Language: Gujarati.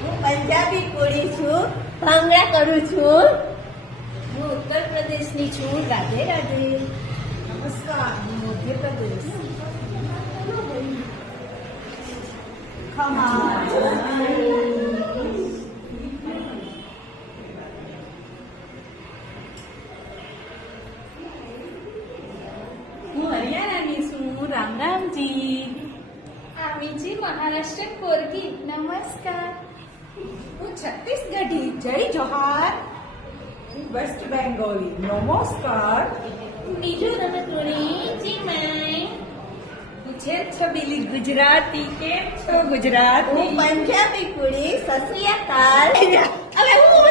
હું પંજાબી કુડી છું, ભાંગડા કરું છું. હું ઉત્તર પ્રદેશની છું. રાધે રાધે. નમસ્કાર, હું મધ્યપ્રદેશ. હું હરિયાણાની છું. રામ રામજી. આમીજી મહારાષ્ટ્ર કોરકી. નમસ્કાર. હું છત્તીસગઢી. જય જોહાર. Waste Bengali. નમસ્કાર. મિઝોરમ કુડી. જી મેં. હું છે છબીલી ગુજરાતી. કેમ છો ગુજરાતી? હું પંજાબી કુડી. સત શ્રી અકાલ. અરે હું